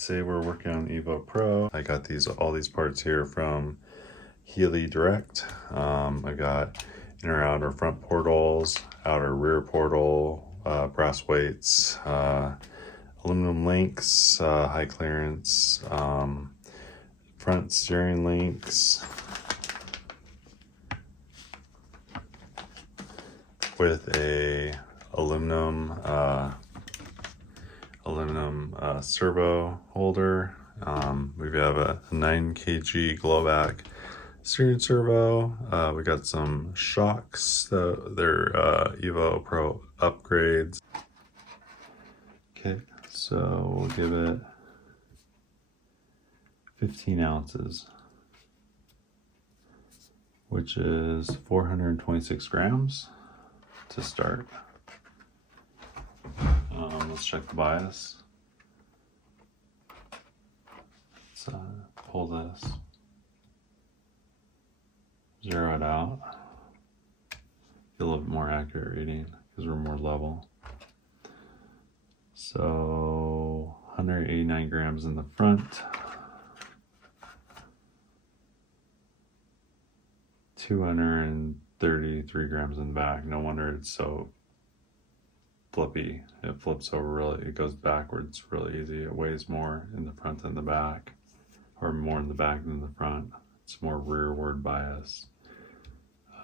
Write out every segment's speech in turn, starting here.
Today we're working on Evo Pro. I got all these parts here from Healy Direct. I got inner outer front portals, outer rear portal, brass weights, aluminum links, high clearance, front steering links with a aluminum servo holder. We have a 9 kg Glowback steering servo. We got some shocks. They're Evo Pro upgrades. Okay, so we'll give it 15 ounces, which is 426 grams to start. Let's check the bias. Let's pull this, zero it out, get a little bit more accurate reading because we're more level. So 189 grams in the front, 233 grams in the back. No wonder it's so flippy. It flips over really, it goes backwards really easy. It weighs more in the front than the back, or more in the back than the front. It's more rearward bias.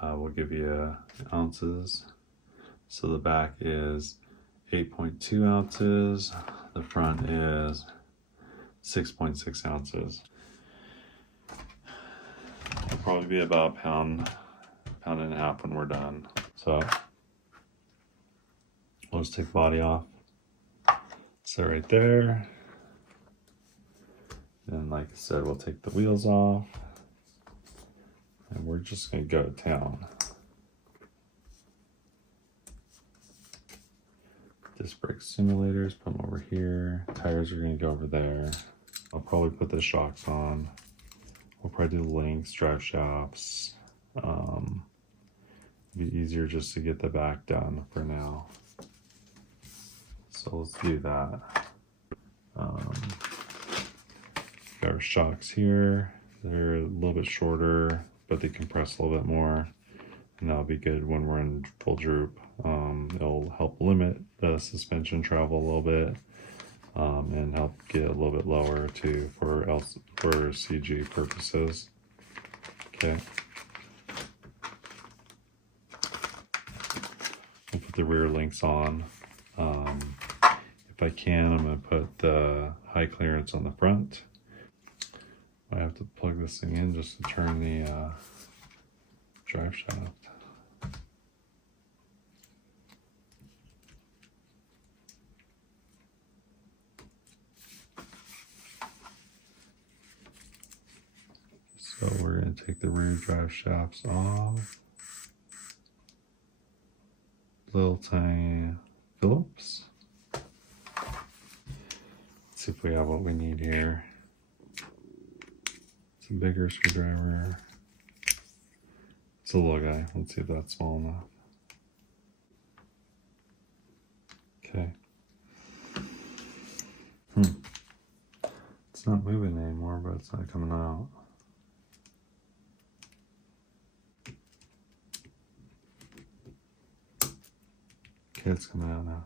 We'll give you ounces. So the back is 8.2 ounces. The front is 6.6 ounces. It'll probably be about a pound and a half when we're done. So we'll just take the body off. So right there. And like I said, we'll take the wheels off. And we're just gonna go to town. Disc brake simulators, put them over here. Tires are gonna go over there. I'll probably put the shocks on. We'll probably do links, drive shafts. It'd be easier just to get the back done for now. So let's do that. Got our shocks here. They're a little bit shorter, but they compress a little bit more. And that'll be good when we're in full droop. It'll help limit the suspension travel a little bit, and help get a little bit lower too for CG purposes. Okay. We'll put the rear links on. If I can, I'm going to put the high clearance on the front. I have to plug this thing in just to turn the drive shaft. So we're going to take the rear drive shafts off. Little tiny Phillips. Let's see if we have what we need here. It's a bigger screwdriver. It's a little guy. Let's see if that's small enough. Okay. It's not moving anymore, but it's not coming out. Okay, it's coming out now.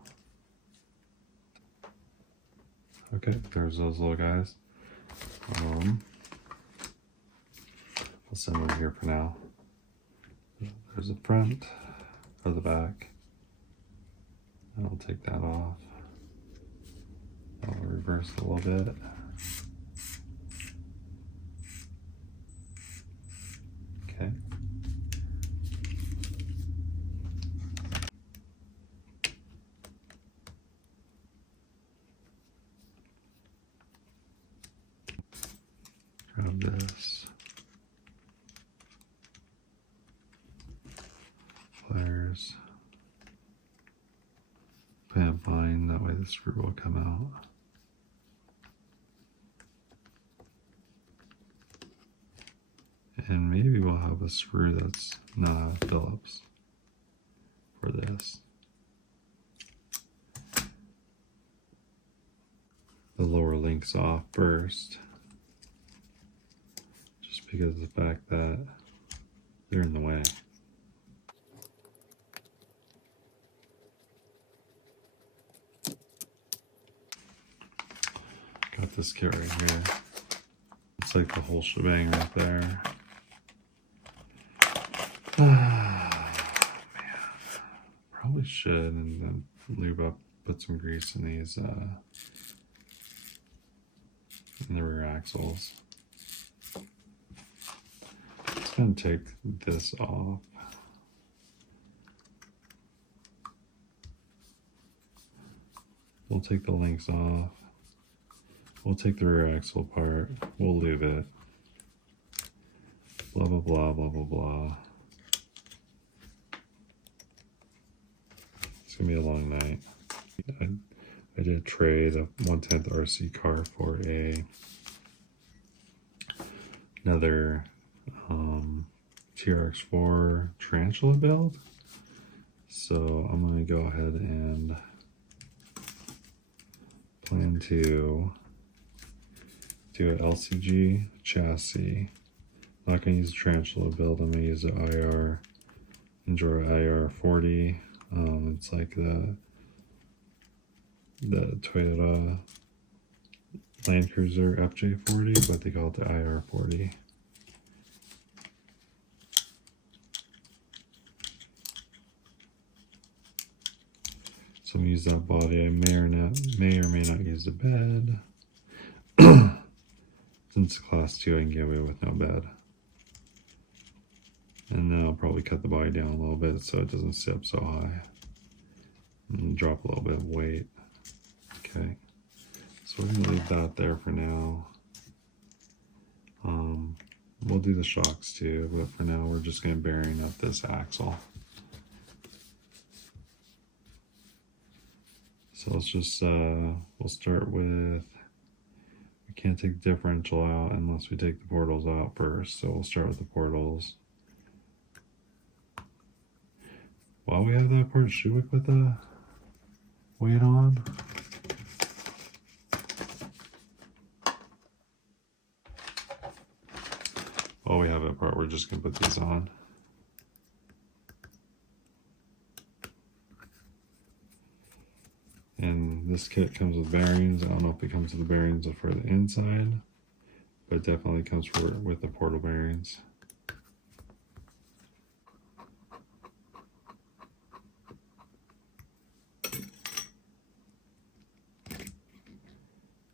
Okay, there's those little guys. I'll send them here for now. There's the front or the back. And I'll take that off. I'll reverse it a little bit. Okay. Grab this. Pliers. Put it fine, that way the screw will come out. And maybe we'll have a screw that's not a Phillips for this. The lower link links off first, just because of the fact that they're in the way. Got this kit right here. It's like the whole shebang right there. Man, probably should, and then lube up, put some grease in these, in the rear axles. Just gonna take this off. We'll take the links off. We'll take the rear axle apart. We'll lube it. Blah, blah, blah, blah, blah, blah. It's gonna be a long night. I did trade a 1/10 RC car for another TRX4 Tarantula build. So I'm gonna go ahead and plan to do an LCG chassis. I'm not gonna use a Tarantula build. I'm gonna use the Enjoy IR40. It's like the Toyota Land Cruiser FJ40, but they call it the IR40. So I'm gonna use that body. I may or may not use the bed. Since it's class 2, I can get away with no bed. And then I'll probably cut the body down a little bit so it doesn't sit up so high. And drop a little bit of weight. Okay. So we're gonna leave that there for now. We'll do the shocks too, but for now we're just gonna bearing up this axle. So let's just, we'll start with, we can't take the differential out unless we take the portals out first. So we'll start with the portals. While we have that part, should we put the weight on? While we have that part, we're just gonna put these on. And this kit comes with bearings. I don't know if it comes with the bearings for the inside, but it definitely comes with the portal bearings.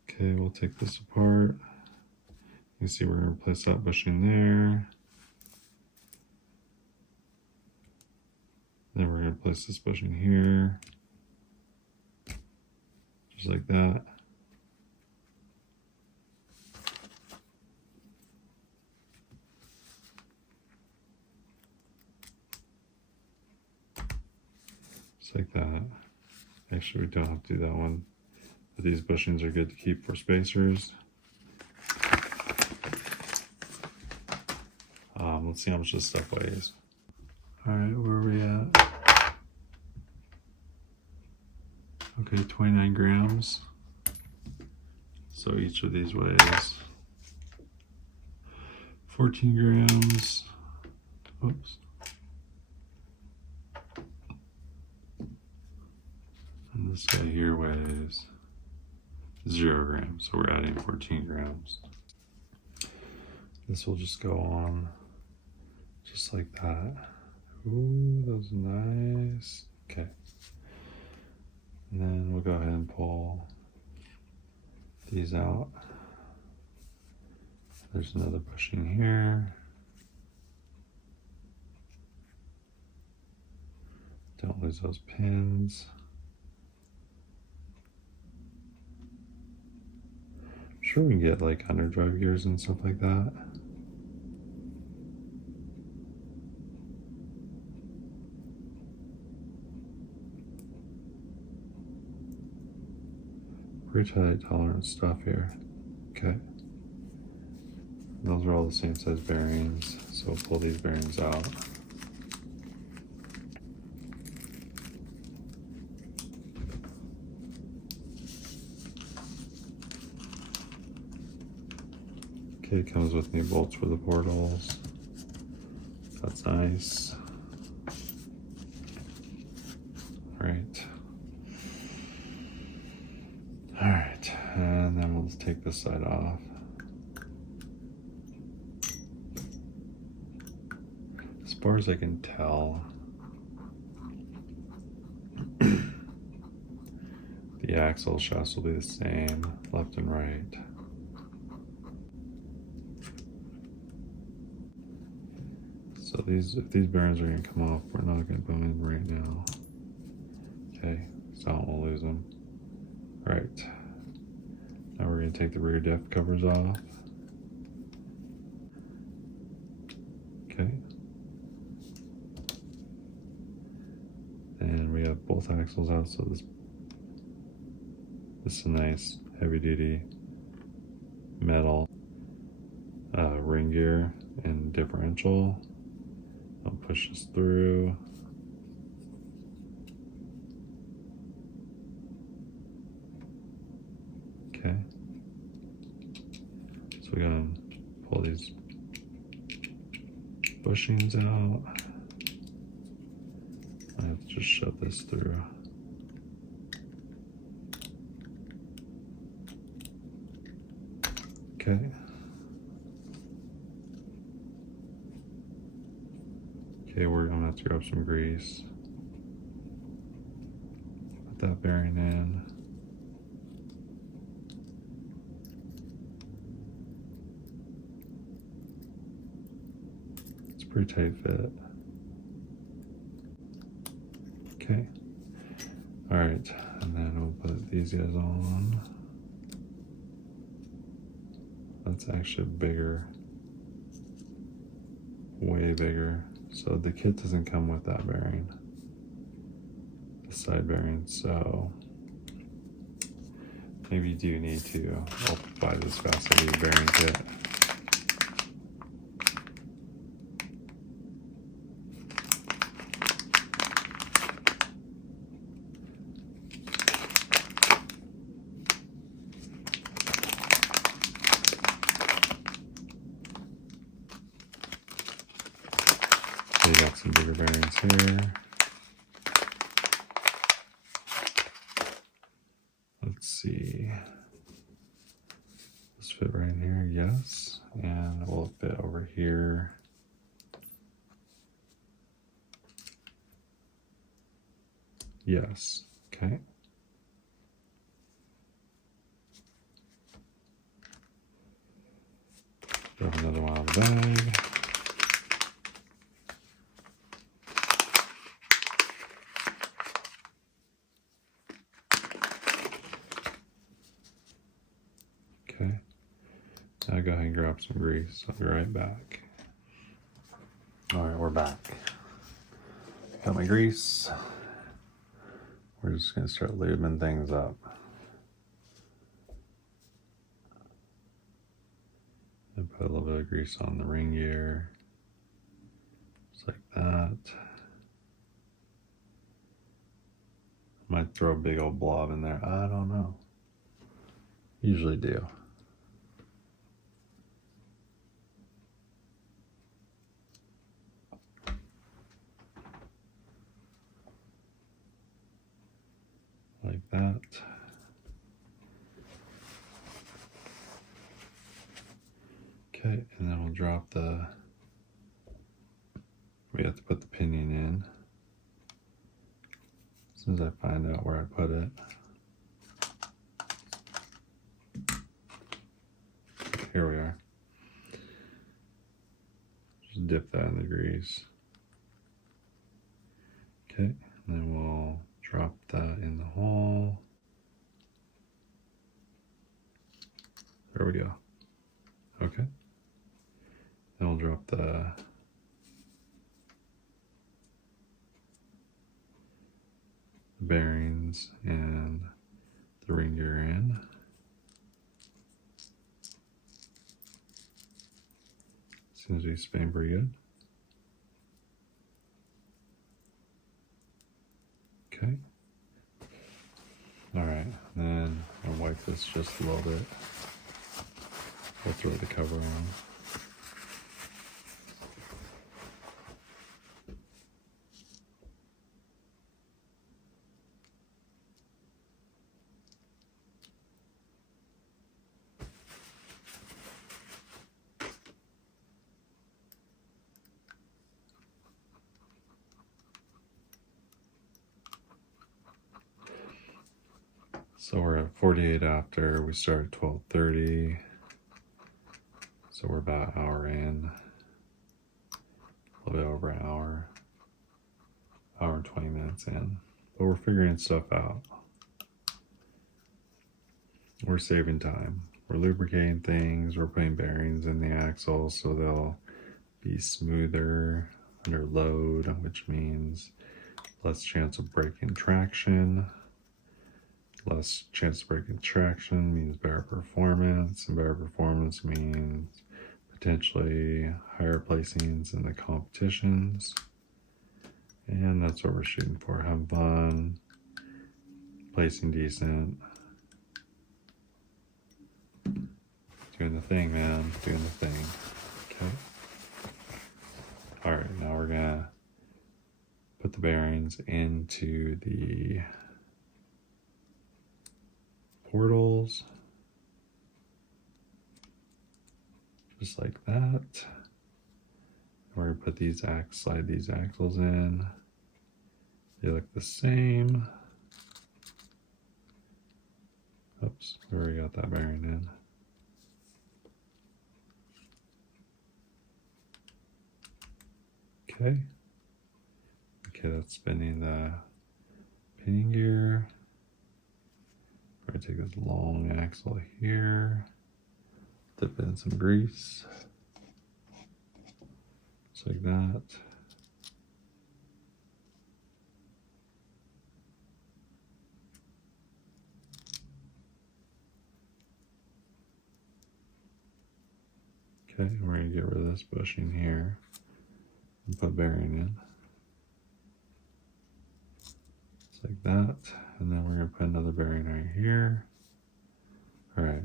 Okay, we'll take this apart. You can see we're going to replace that bushing there. Then we're going to place this bushing here. Just like that. Just like that. Actually, we don't have to do that one. But these bushings are good to keep for spacers. Let's see how much this stuff weighs. Alright, where are we at? Okay, 29 grams. So each of these weighs 14 grams. Oops. And this guy here weighs 0 grams. So we're adding 14 grams. This will just go on just like that. Ooh, that was nice. Okay. And then we'll go ahead and pull these out. There's another bushing here. Don't lose those pins. I'm sure we can get like underdrive gears and stuff like that. Pretty tight tolerance stuff here. Okay. Those are all the same size bearings, so we'll pull these bearings out. Okay, comes with new bolts for the portals. That's nice. Alright. Alright, and then we'll just take this side off. As far as I can tell, the axle shafts will be the same, left and right. So if these bearings are going to come off, we're not going to put them in right now. Okay, so we'll lose them. Alright, now we're going to take the rear diff covers off. Okay. And we have both axles out, so this is a nice heavy duty metal ring gear and differential. I'll push this through. Okay. So we're gonna pull these bushings out. I have to just shove this through. Okay. Okay, we're gonna have to grab some grease. Put that bearing in. It's a pretty tight fit. Okay. Alright, and then we'll put these guys on. That's actually bigger. Way bigger. So the kit doesn't come with that bearing, the side bearing, so maybe you do need to buy this facility bearing kit. So you got some bigger bearings here. Let's see. Does this fit right in here? Yes. And will it fit over here? Yes. Okay. Grab another one out of the bag. Okay. Now go ahead and grab some grease. I'll be right back. Alright, we're back. Got my grease. We're just going to start lubing things up. And put a little bit of grease on the ring gear. Just like that. Might throw a big old blob in there. I don't know. Usually do. Like that. Okay, and then we'll drop we have to put the pinion in. As soon as I find out where I put it. Here we are. Just dip that in the grease. Okay, and then we'll drop that in the hole. There we go. Okay. Then we'll drop the bearings and the ring gear in. Seems to be spinning pretty good. Okay. All right, then I'll wipe this just a little bit. we'll throw the cover on. So we're at 48 after. We start at 12:30. So we're about an hour in. A little bit over an hour. Hour and 20 minutes in. But we're figuring stuff out. We're saving time. We're lubricating things. We're putting bearings in the axles so they'll be smoother under load, which means less chance of breaking traction. Less chance of breaking traction means better performance, and better performance means potentially higher placings in the competitions. And that's what we're shooting for. Have fun, placing decent. Doing the thing, man. Doing the thing. Okay. Alright, now we're gonna put the bearings into the portals, just like that. We're gonna put these slide these axles in. They look the same. Oops, we already got that bearing in. Okay. Okay, that's spinning the pinion gear. We're going to take this long axle here, dip in some grease, just like that. Okay, we're going to get rid of this bushing here and put bearing in. Just like that. And then we're going to put another bearing right here. Alright.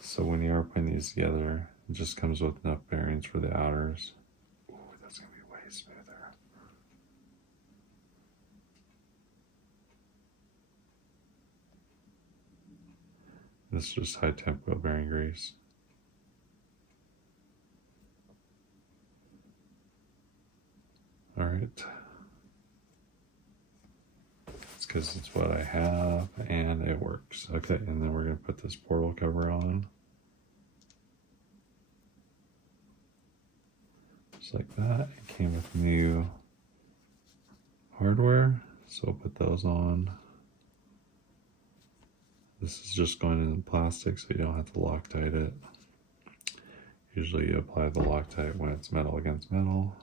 So when you are putting these together, it just comes with enough bearings for the outers. Ooh, that's going to be way smoother. This is just high tempo bearing grease. Alright. Because it's what I have and it works. Okay, and then we're going to put this portal cover on. Just like that. It came with new hardware, so we'll put those on. This is just going in plastic so you don't have to Loctite it. Usually you apply the Loctite when it's metal against metal.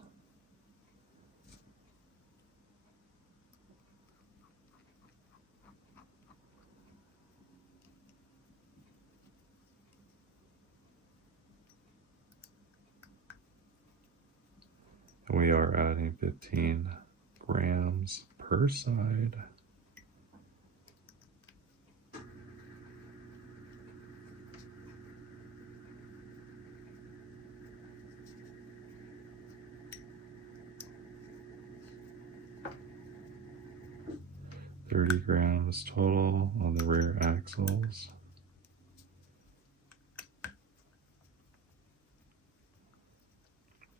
We are adding 15 grams per side. $30 grams total on the rear axles.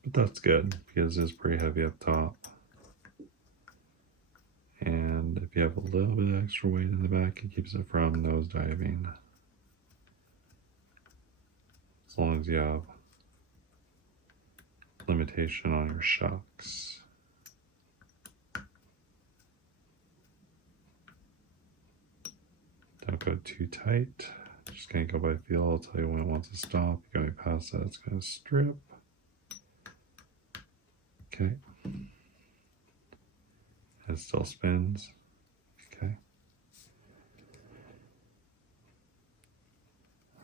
But that's good because it's pretty heavy up top. And if you have a little bit of extra weight in the back, it keeps it from nose diving. As long as you have limitation on your shocks. Don't go too tight. Just gonna go by feel. I'll tell you when it wants to stop. Going past that, it's gonna strip. Okay. It still spins. Okay.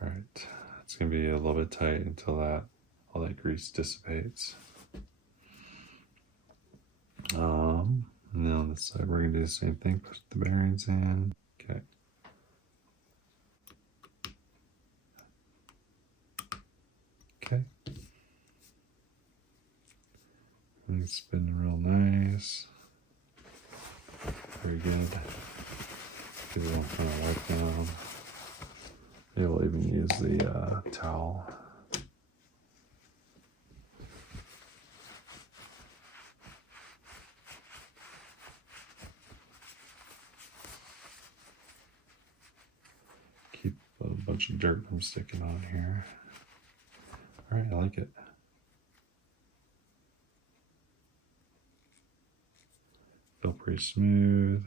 All right. It's gonna be a little bit tight until all that grease dissipates. And then on this side, we're gonna do the same thing. Put the bearings in. Okay. And it's spinning real nice. Very good. Give it one kind of wipe down. Maybe we'll even use the towel. Keep a bunch of dirt from sticking on here. All right, I like it. Feel pretty smooth.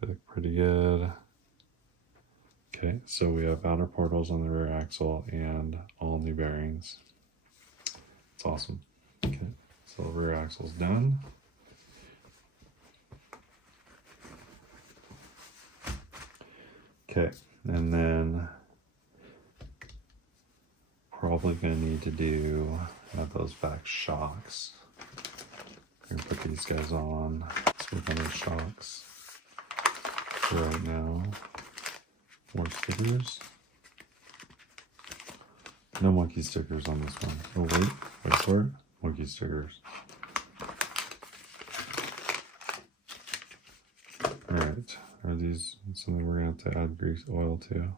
They look pretty good. Okay, so we have outer portals on the rear axle and all new bearings. It's awesome. Okay, so the rear axle's done. Okay, and then probably gonna need to do those back shocks. I'm gonna put these guys on. Let's work on those shocks for right now. More stickers. No monkey stickers on this one. Oh wait for it. Monkey stickers. Alright, are these something we're gonna have to add grease oil to?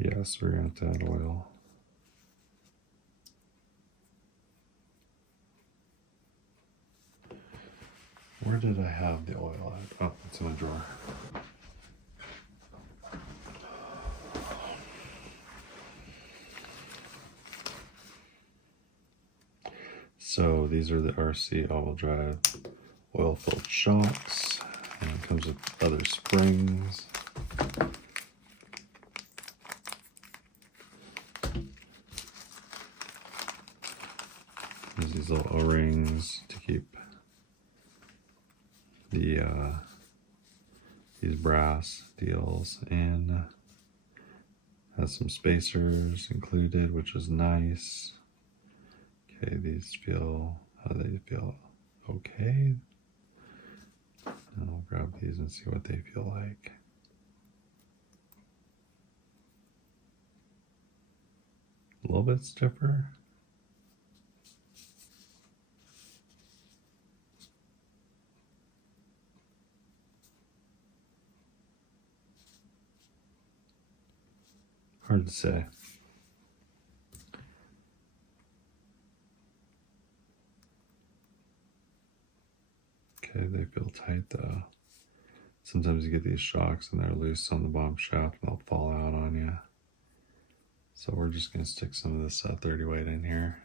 Yes, we're going to have to add oil. Where did I have the oil at? Oh, it's in the drawer. So these are the RC all-wheel drive oil-filled shocks, and it comes with other springs. There's these little O-rings to keep the these brass deals in. Has some spacers included, which is nice. Okay, these feel, how do they feel? Okay. And I'll grab these and see what they feel like. A little bit stiffer. Hard to say. Okay, they feel tight though. Sometimes you get these shocks and they're loose on the bottom shaft and they'll fall out on you. So we're just going to stick some of this 30 weight in here.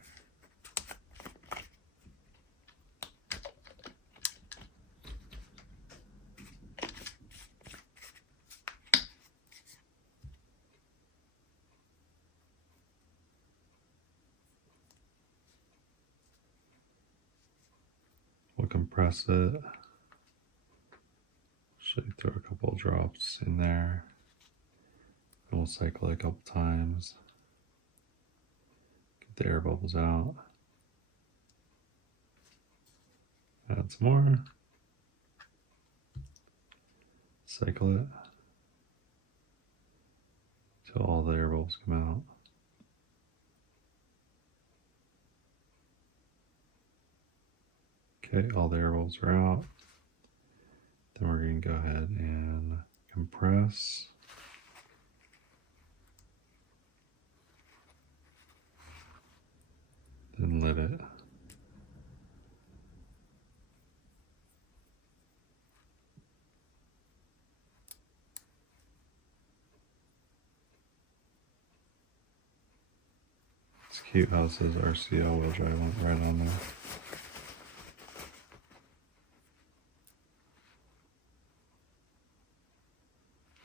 We'll compress it. Should throw a couple of drops in there. And we'll cycle it a couple times. Get the air bubbles out. Add some more. Cycle it till all the air bubbles come out. Okay, all the air bubbles are out. Then we're going to go ahead and compress. Then lit it. It's cute how it says RC all-wheel drive went right on there.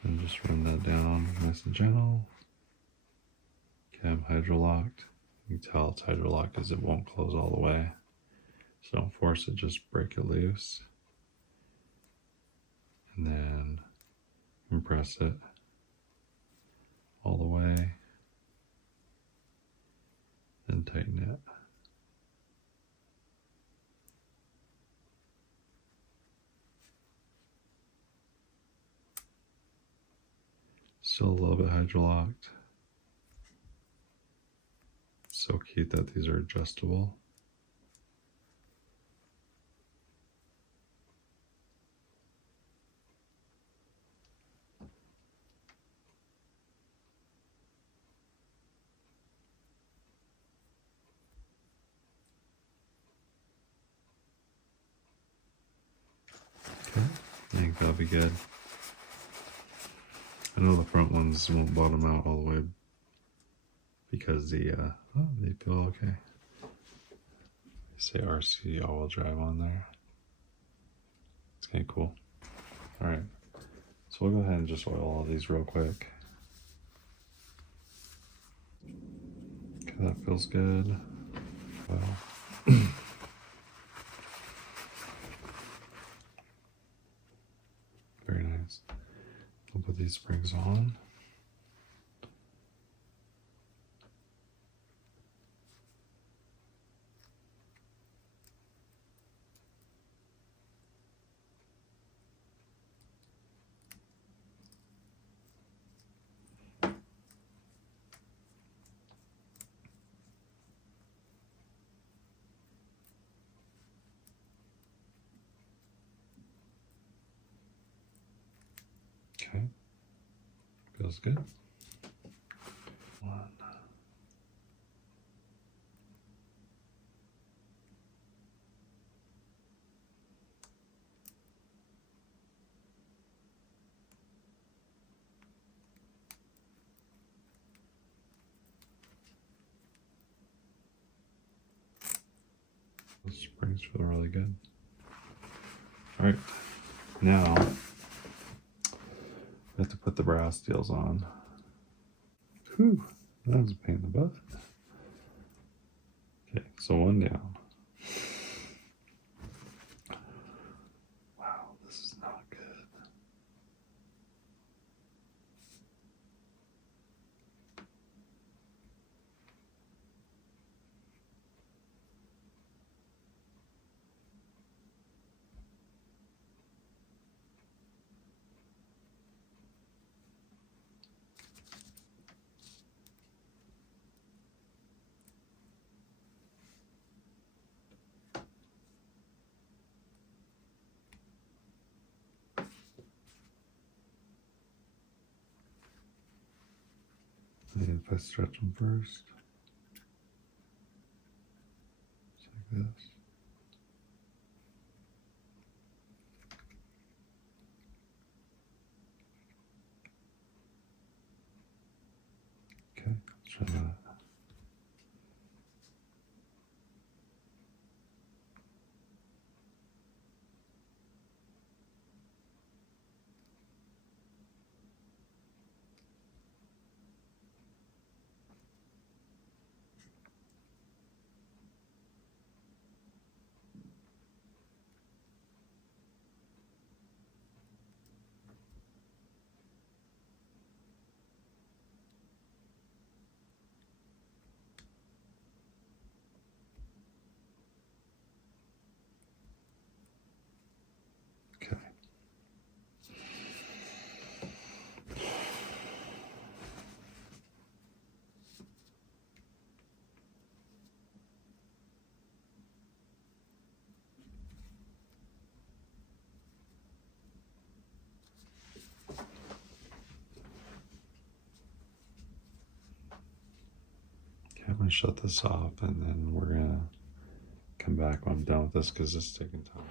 And just run that down nice and gentle. Cab hydrolocked. You can tell it's hydrolocked because it won't close all the way. So don't force it, just break it loose. And then compress it all the way. And tighten it. Still a little bit hydrolocked. So cute that these are adjustable. Okay, I think that'll be good. I know the front ones won't bottom out all the way because the, oh, they feel okay. Say RC all-wheel drive on there. It's kind of cool. All right, so we'll go ahead and just oil all these real quick. Okay, that feels good. Well, very nice. We'll put these springs on. Okay, feels good. One. The springs feel really good. All right, now I have to put the brass steels on. Whew, that was a pain in the butt. Okay, so one down. Wow, this is not good. And if I stretch them first, just like this. Okay, let's try that. Okay. I'm gonna shut this off and then we're gonna come back when I'm done with this because it's taking time.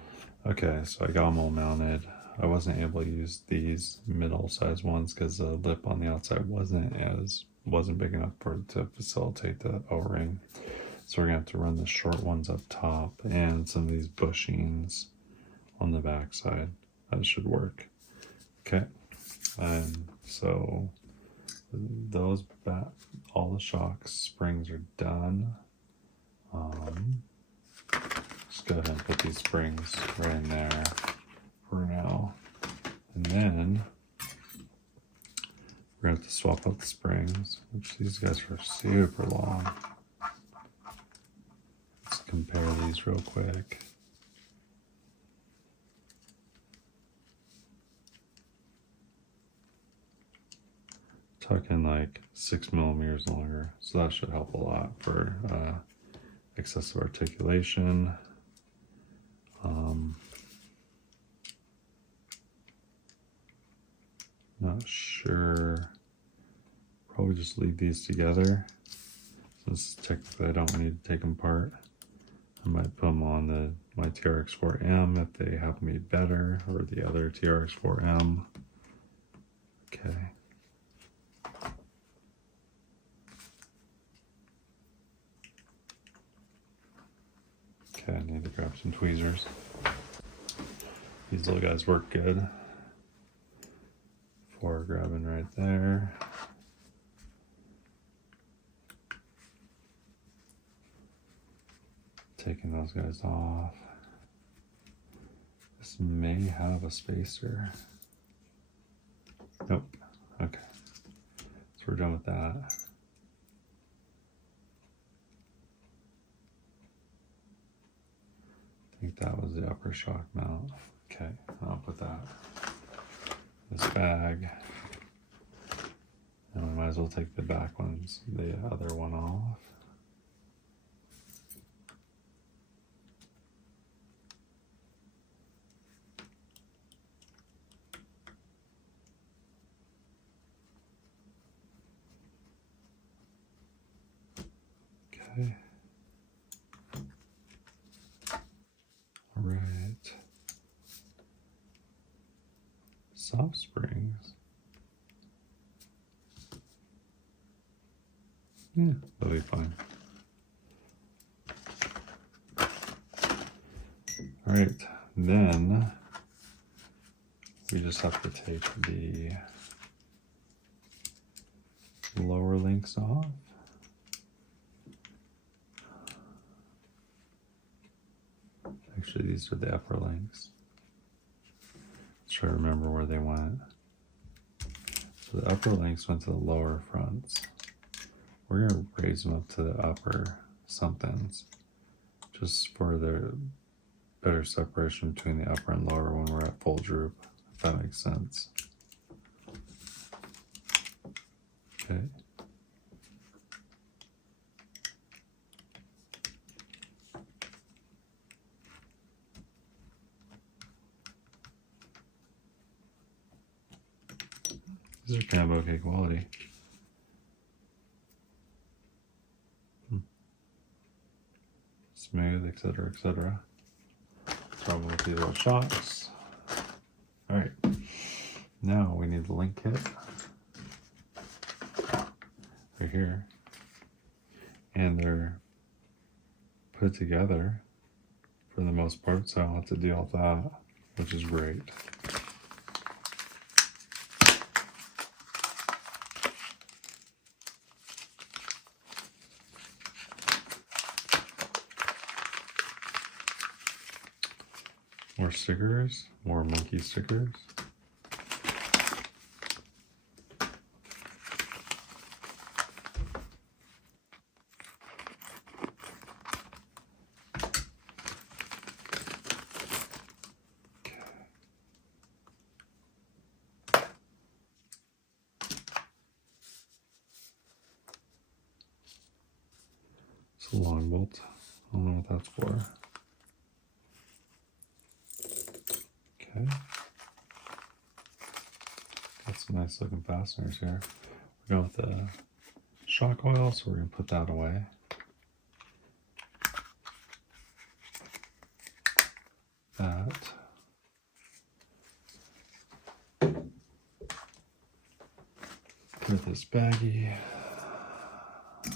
Okay, so I got them all mounted. I wasn't able to use these middle-sized ones because the lip on the outside wasn't big enough for it to facilitate the O-ring. So we're gonna have to run the short ones up top and some of these bushings on the back side. That should work. Okay, so those all the shocks springs are done. Just go ahead and put these springs right in there for now, and then we're gonna have to swap out the springs, which these guys are super long. Let's compare these real quick. talking like 6 millimeters longer. So that should help a lot for excessive articulation. Not sure. Probably just leave these together. Since technically I don't need to take them apart. I might put them on my TRX4M if they happen to be better, or the other TRX4M. Okay. Okay, I need to grab some tweezers. These little guys work good. 4 grabbing right there. Taking those guys off. This may have a spacer. Nope. Okay. So we're done with that. I think that was the upper shock mount. Okay, I'll put that in this bag. And we might as well take the back ones, the other one off. Okay. All right. Soft springs. Yeah, that'll be fine. All right, then we just have to take the lower links off. Actually, these are the upper links. Let's try to remember where they went. So the upper links went to the lower fronts. We're going to raise them up to the upper somethings, just for the better separation between the upper and lower when we're at full droop, if that makes sense. Okay. These are kind of okay quality. Smooth, etc., etc. Trouble with these little shocks. All right, now we need the link kit. They're here, and they're put together for the most part, so I don't have to deal with that, which is great. More stickers, more monkey stickers. It's a long bolt. I don't know what that's for. Okay. Got some nice looking fasteners here. We're going with the shock oil, so we're going to put that away. That. Put this baggie. I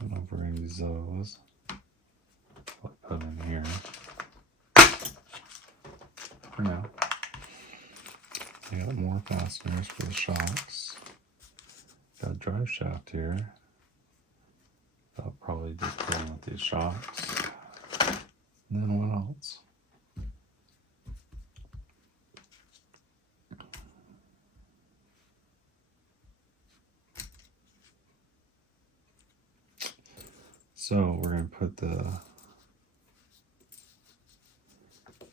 don't know if we're going to use those. I'll put them in here. For now. I got more fasteners for the shocks. Got a drive shaft here. That'll probably be going with these shocks. And then what else? So we're going to put the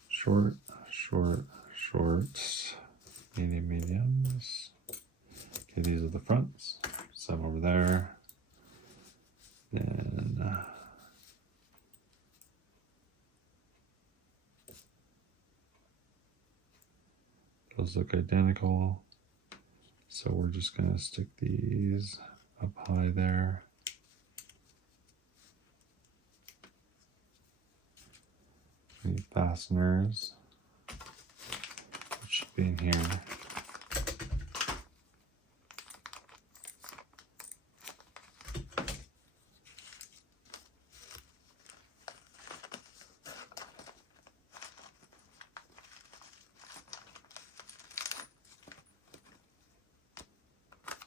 shorts mediums. Okay, these are the fronts. Some over there. Then those look identical. So we're just going to stick these up high there. Need fasteners, which should be in here.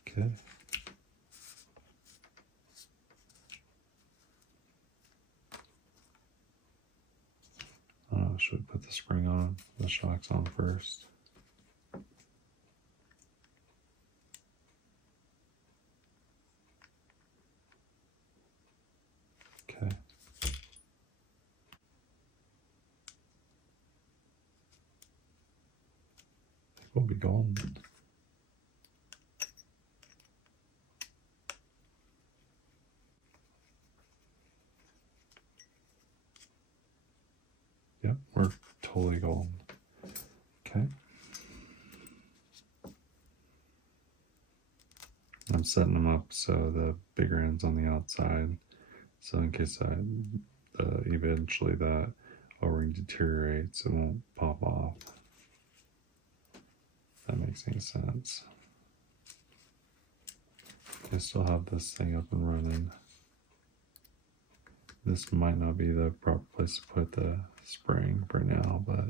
Okay. Should we put the spring on, the shocks on first? Okay. It will be golden. Yep, we're totally golden. Okay. I'm setting them up so the bigger end's on the outside. So in case eventually that O-ring deteriorates, it won't pop off. If that makes any sense. I still have this thing up and running. This might not be the proper place to put the spring for now, but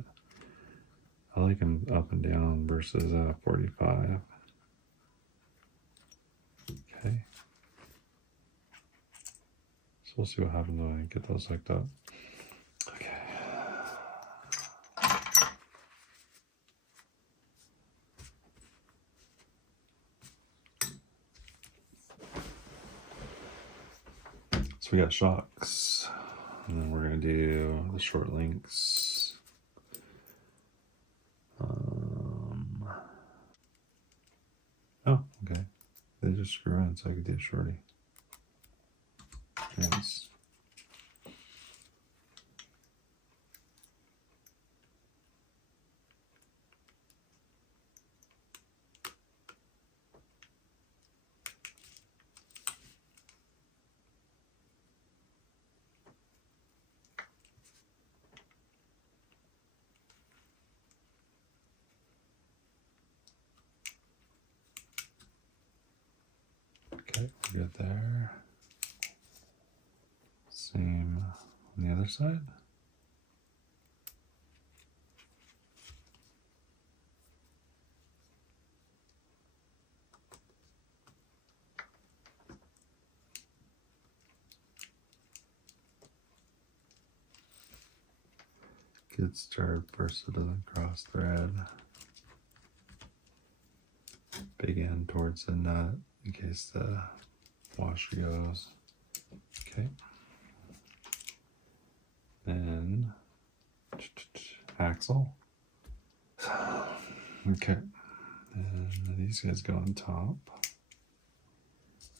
I like them up and down versus 45. Okay. So we'll see what happens when I get those hooked up. Okay. So we got shocks, and then we're gonna do the short links. Oh, okay. They just screw in, so I could do shorty. Yes. Okay, we're good there. Same on the other side. Good start, first it doesn't cross thread. Big end towards the nut in case the washer goes. Okay. Then axle. Okay. And these guys go on top.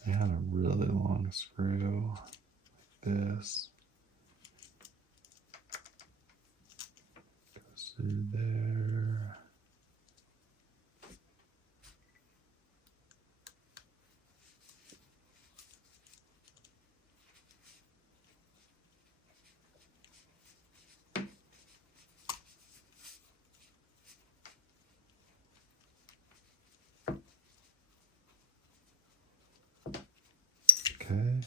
I had a really long screw like this. Goes through there. Okay,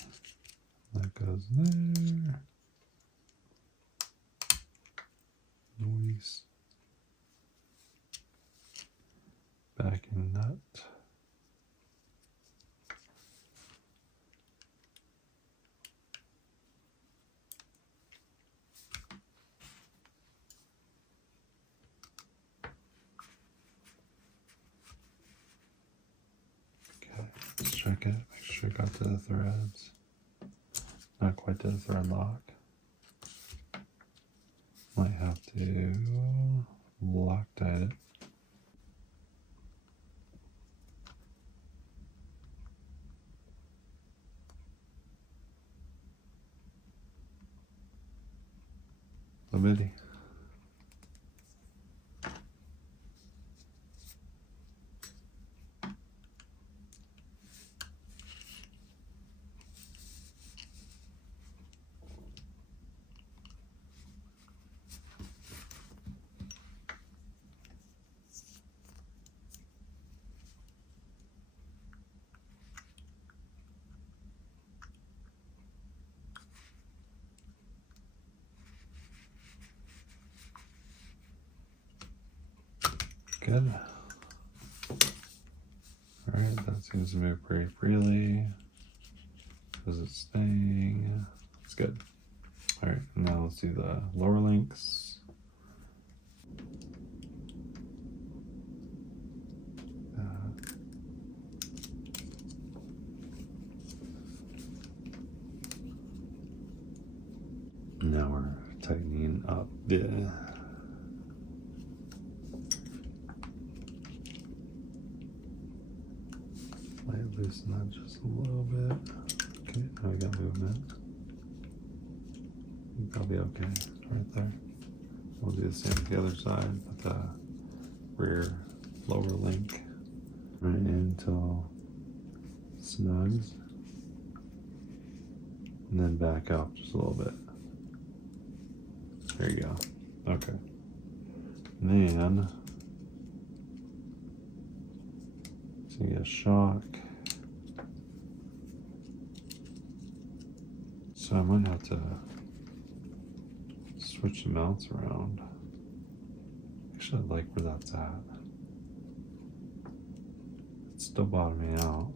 that goes there. Noise. Backing nut. Okay, let's check it. Make sure it got to the threads. Not quite to the thread lock. Might have to Loctite it. bitty. Good. Alright, that seems to move pretty freely. Is it staying? It's good. Alright, now let's do the lower links. Now we're tightening up the light, loosen that just a little bit. Okay, now we got movement. That'll be okay right there. We'll do the same with the other side with the rear lower link right in until it snugs, and then back up just a little bit. There you go. Okay. And then see a shock. So I might have to switch the mounts around. Actually, I like where that's at. It's still bottoming out.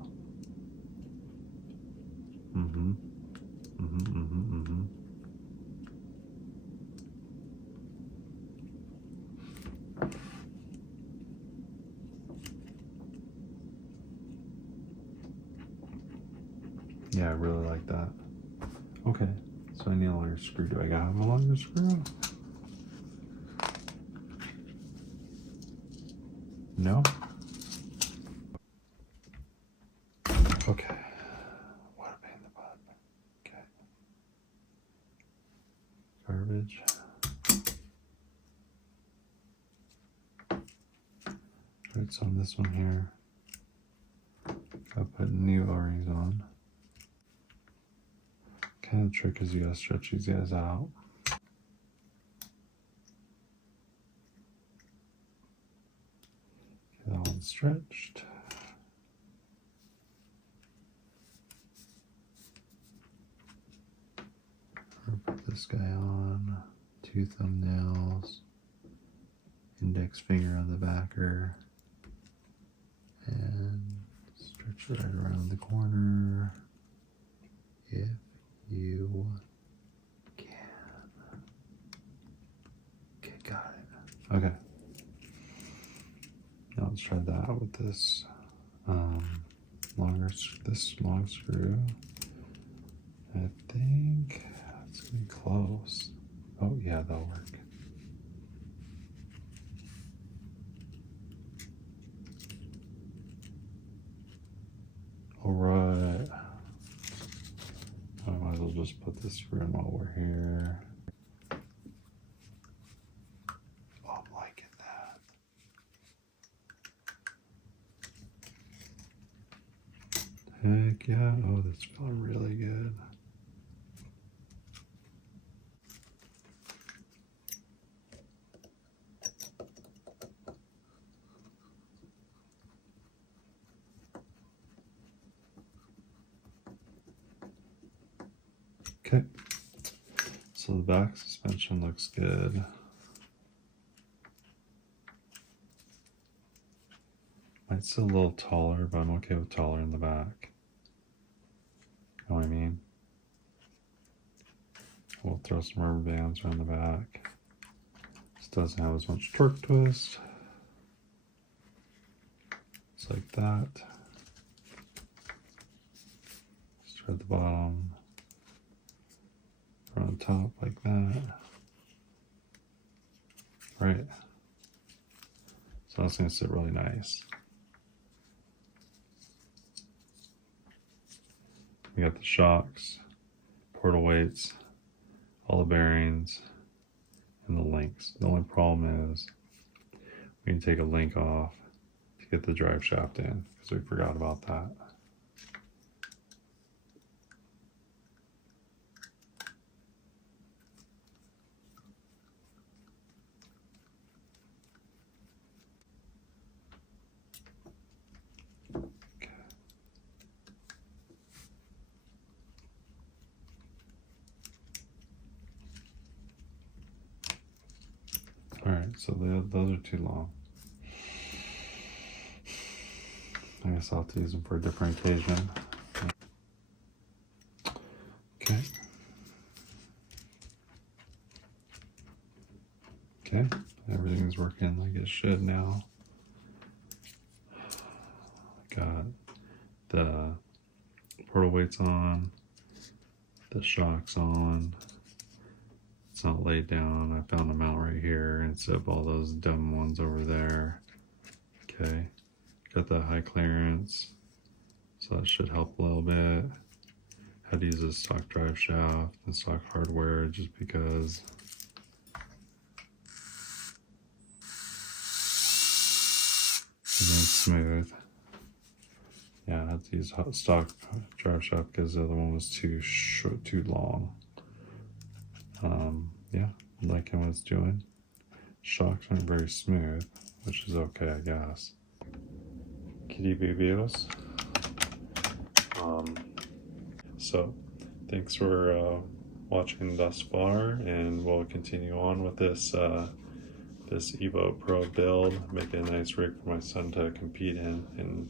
Yeah, I really like that. Okay, so I need a longer screw. Do I gotta have a longer screw? No? Okay. What a pain in the butt. Okay. Garbage. Right, so on this one here, I'll put new O-rings on. Kind of the trick is you gotta stretch these guys out. Get that one stretched. Put this guy on. 2 thumbnails. Index finger on the backer. And stretch right around the corner. If you can. Okay, got it. Okay. Now let's try that with this this long screw. I think it's gonna be close. Oh yeah, that'll work. All right. I might as well just put this screw in while we're here. Oh, I'm liking that. Heck yeah. Oh, that's feeling really good. Okay, so the back suspension looks good. Might still a little taller, but I'm okay with taller in the back. You know what I mean? We'll throw some rubber bands around the back. This doesn't have as much torque twist. Just like that. Just at the bottom. On top like that. Right. So that's going to sit really nice. We got the shocks, portal weights, all the bearings, and the links. The only problem is we can take a link off to get the drive shaft in because we forgot about that. Alright, so those are too long. I guess I'll have to use them for a different occasion. Okay. Okay, everything's working like it should now. Got the portal weights on, the shock's on. It's not laid down. I found them out right here instead of all those dumb ones over there. Okay, got the high clearance, so that should help a little bit. Had to use a stock drive shaft and stock hardware just because it's smooth. Yeah, I had to use stock drive shaft because the other one was too short, too long. Yeah, liking what it's doing. Shocks aren't very smooth, which is okay, I guess. Kitty babios. So, thanks for watching thus far, and we'll continue on with this this Evo Pro build, make it a nice rig for my son to compete in and